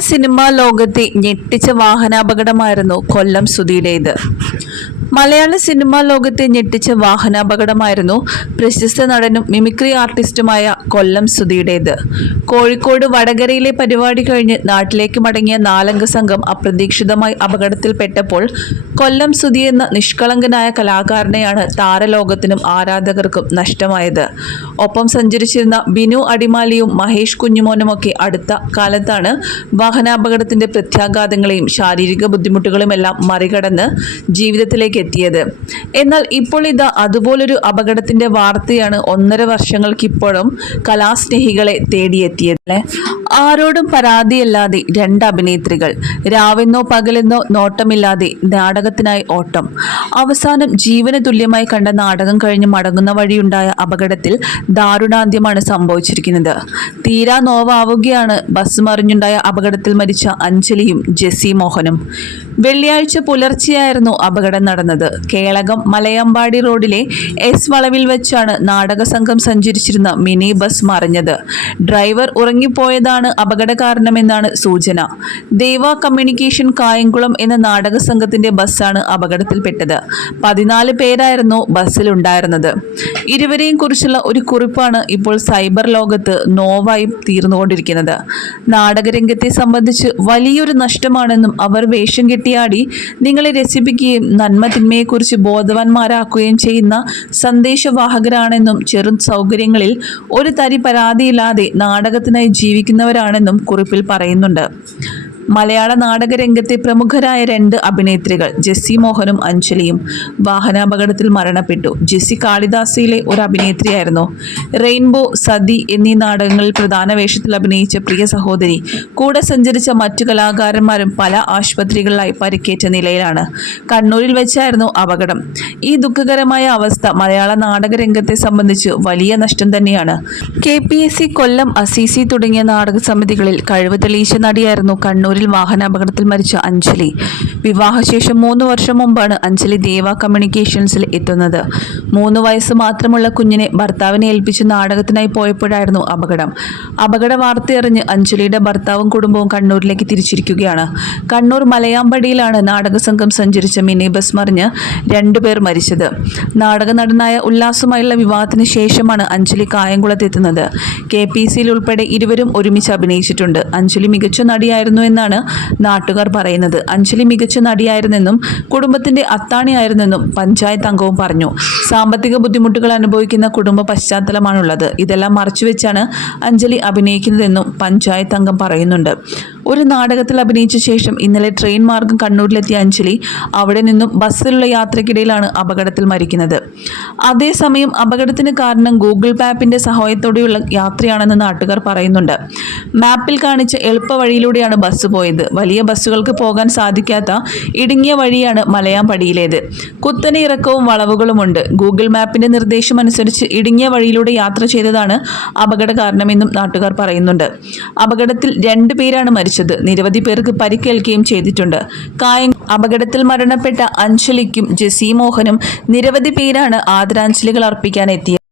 Cinema ലോകത്തെ ഞെട്ടിച്ച വാഹനാപകടമായിരുന്നു കൊല്ലം സുധിയുടേത് മലയാള cinema ലോകത്തെ ഞെട്ടിച്ച വാഹനാപകടമായിരുന്നു പ്രശസ്ത നടനും മിമിക്രി ആർട്ടിസ്റ്റുമായ കൊല്ലം സുധിയുടേത്. കോഴിക്കോട് വടകരയിലെ പരിപാടി കഴിഞ്ഞ് നാട്ടിലേക്ക് മടങ്ങിയ നാലംഗ സംഘം അപ്രതീക്ഷിതമായി അപകടത്തിൽപ്പെട്ടപ്പോൾ കൊല്ലം സുധി എന്ന നിഷ്കളങ്കനായ കലാകാരനെയാണ് താരലോകത്തിനും ആരാധകർക്കും നഷ്ടമായത്. ഒപ്പം സഞ്ചരിച്ചിരുന്ന ബിനു അടിമാലിയും മഹേഷ് കുഞ്ഞുമോനുമൊക്കെ അടുത്ത കാലത്താണ് വാഹനാപകടത്തിന്റെ പ്രത്യാഘാതങ്ങളെയും ശാരീരിക ബുദ്ധിമുട്ടുകളുമെല്ലാം മറികടന്ന് ജീവിതത്തിലേക്ക് എത്തിയത് എന്നാൽ ഇപ്പോൾ ഇത് അതുപോലൊരു അപകടത്തിന്റെ വാർത്തയാണ് ഒന്നര വർഷങ്ങൾക്കിപ്പോഴും കലാസ്നേഹികളെ തേടിയെത്തിയത്? ആരോടും പരാതിയല്ലാതെ രണ്ട് അഭിനേത്രികൾ. രാവെന്നോ പകലെന്നോ നോട്ടമില്ലാതെ നാടകത്തിനായി ഓട്ടം. അവസാനം ജീവന തുല്യമായി കണ്ട നാടകം കഴിഞ്ഞ് മടങ്ങുന്ന വഴിയുണ്ടായ അപകടത്തിൽ ദാരുണാന്ത്യമാണ് സംഭവിച്ചിരിക്കുന്നത്. തീരാ നോവാവുകയാണ് ബസ് മറിഞ്ഞുണ്ടായ അപകടത്തിൽ മരിച്ച അഞ്ജലിയും ജെസ്സി മോഹനും. വെള്ളിയാഴ്ച പുലർച്ചെയായിരുന്നു അപകടം നടന്നത്. കേളകം മലയമ്പാടി റോഡിലെ എസ് വളവിൽ വെച്ചാണ് നാടക സംഘം സഞ്ചരിച്ചിരുന്ന മിനി ബസ് മറിഞ്ഞത്. ഡ്രൈവർ ഉറങ്ങിപ്പോയതാണ് അപകട കാരണമെന്നാണ് സൂചന. ദേവ കമ്മ്യൂണിക്കേഷൻ കായംകുളം എന്ന നാടക സംഘത്തിന്റെ ബസ്സാണ് അപകടത്തിൽപ്പെട്ടത്. പതിനാല് പേരായിരുന്നു ബസ്സിലുണ്ടായിരുന്നത്. ഇരുവരെയും കുറിച്ചുള്ള ഒരു കുറിപ്പാണ് ഇപ്പോൾ സൈബർ ലോകത്ത് നോവായി തീർന്നുകൊണ്ടിരിക്കുന്നത്. നാടകരംഗത്തെ സംബന്ധിച്ച് വലിയൊരു നഷ്ടമാണെന്നും അവർ വേഷം കെട്ടിയാടി നിങ്ങളെ രസിപ്പിക്കുകയും നന്മ തിന്മയെക്കുറിച്ച് ബോധവാന്മാരാക്കുകയും ചെയ്യുന്ന സന്ദേശവാഹകരാണെന്നും ചെറു സൗകര്യങ്ങളിൽ ഒരു തരി പരാതിയില്ലാതെ നാടകത്തിനായി ജീവിക്കുന്നവരാണെന്നും കുറിപ്പിൽ പറയുന്നുണ്ട്. മലയാള നാടകരംഗത്തെ പ്രമുഖരായ രണ്ട് അഭിനേത്രികൾ ജെസ്സി മോഹനും അഞ്ജലിയും വാഹനാപകടത്തിൽ മരണപ്പെട്ടു. ജെസ്സി കാളിദാസയിലെ ഒരു അഭിനേത്രിയായിരുന്നു. റെയിൻബോ സതി എന്നീ നാടകങ്ങളിൽ പ്രധാന വേഷത്തിൽ അഭിനയിച്ച പ്രിയ സഹോദരി കൂടെ സഞ്ചരിച്ച മറ്റു കലാകാരന്മാരും പല ആശുപത്രികളിലായി പരിക്കേറ്റ നിലയിലാണ്. കണ്ണൂരിൽ വെച്ചായിരുന്നു അപകടം. ഈ ദുഃഖകരമായ അവസ്ഥ മലയാള നാടകരംഗത്തെ സംബന്ധിച്ച് വലിയ നഷ്ടം തന്നെയാണ്. കെ കൊല്ലം അസിസി തുടങ്ങിയ നാടക സമിതികളിൽ കഴിവ് തെളിയിച്ച നടിയായിരുന്നു കണ്ണൂരിൽ വാഹനാപകടത്തിൽ മരിച്ച അഞ്ജലി. വിവാഹശേഷം മൂന്ന് വർഷം മുമ്പാണ് അഞ്ജലി ദേവ കമ്മ്യൂണിക്കേഷൻസിൽ എത്തുന്നത്. മൂന്ന് വയസ്സ് മാത്രമുള്ള കുഞ്ഞിനെ ഭർത്താവിനെ ഏൽപ്പിച്ച് നാടകത്തിനായി പോയപ്പോഴായിരുന്നു അപകടം. അപകട വാർത്തയറിഞ്ഞ് അഞ്ജലിയുടെ ഭർത്താവും കുടുംബവും കണ്ണൂരിലേക്ക് തിരിച്ചിരിക്കുകയാണ്. കണ്ണൂർ മലയാമ്പടിയിലാണ് നാടക സംഘം സഞ്ചരിച്ച മിനി ബസ് മറിഞ്ഞ് രണ്ടുപേർ മരിച്ചത്. നാടക നടനായ ഉല്ലാസുമായുള്ള വിവാഹത്തിന് ശേഷമാണ് അഞ്ജലി കായംകുളത്ത് എത്തുന്നത്. കെ പി സിയിൽ ഉൾപ്പെടെ ഇരുവരും ഒരുമിച്ച് അഭിനയിച്ചിട്ടുണ്ട്. അഞ്ജലി മികച്ച നടിയായിരുന്നു എന്നാണ് നാട്ടുകാർ പറയുന്നത്. അഞ്ജലി മികച്ച നടിയായിരുന്നെന്നും കുടുംബത്തിന്റെ അത്താണിയായിരുന്നെന്നും പഞ്ചായത്ത് അംഗവും പറഞ്ഞു. സാമ്പത്തിക ബുദ്ധിമുട്ടുകൾ അനുഭവിക്കുന്ന കുടുംബ പശ്ചാത്തലമാണുള്ളത്. ഇതെല്ലാം മറച്ചുവെച്ചാണ് അഞ്ജലി അഭിനയിക്കുന്നതെന്നും പഞ്ചായത്ത് അംഗം പറയുന്നുണ്ട്. ഒരു നാടകത്തിൽ അഭിനയിച്ച ശേഷം ഇന്നലെ ട്രെയിൻ മാർഗം കണ്ണൂരിലെത്തിയ അഞ്ജലി അവിടെ നിന്നും ബസ്സിലുള്ള യാത്രയ്ക്കിടയിലാണ് അപകടത്തിൽ മരിക്കുന്നത്. അതേസമയം അപകടത്തിന് കാരണം ഗൂഗിൾ മാപ്പിന്റെ സഹായത്തോടെയുള്ള യാത്രയാണെന്ന് നാട്ടുകാർ പറയുന്നുണ്ട്. മാപ്പിൽ കാണിച്ച എളുപ്പ വഴിയിലൂടെയാണ് ബസ് പോയത്. വലിയ ബസ്സുകൾക്ക് പോകാൻ സാധിക്കാത്ത ഇടുങ്ങിയ വഴിയാണ് മലയാമ്പടിയിലേത്. കുത്തനെ ഇറക്കവും വളവുകളുമുണ്ട്. ഗൂഗിൾ മാപ്പിന്റെ നിർദ്ദേശമനുസരിച്ച് ഇടുങ്ങിയ വഴിയിലൂടെ യാത്ര ചെയ്തതാണ് അപകട കാരണമെന്നും നാട്ടുകാർ പറയുന്നുണ്ട്. അപകടത്തിൽ രണ്ടു പേരാണ് മരിച്ചത് നിരവധി പേർക്ക് പരിക്കേൽക്കുകയും ചെയ്തിട്ടുണ്ട്. കായം അപകടത്തിൽ മരണപ്പെട്ട അഞ്ജലിക്കും ജെസി മോഹനും നിരവധി പേരാണ് ആദരാഞ്ജലികൾ അർപ്പിക്കാൻ എത്തിയത്.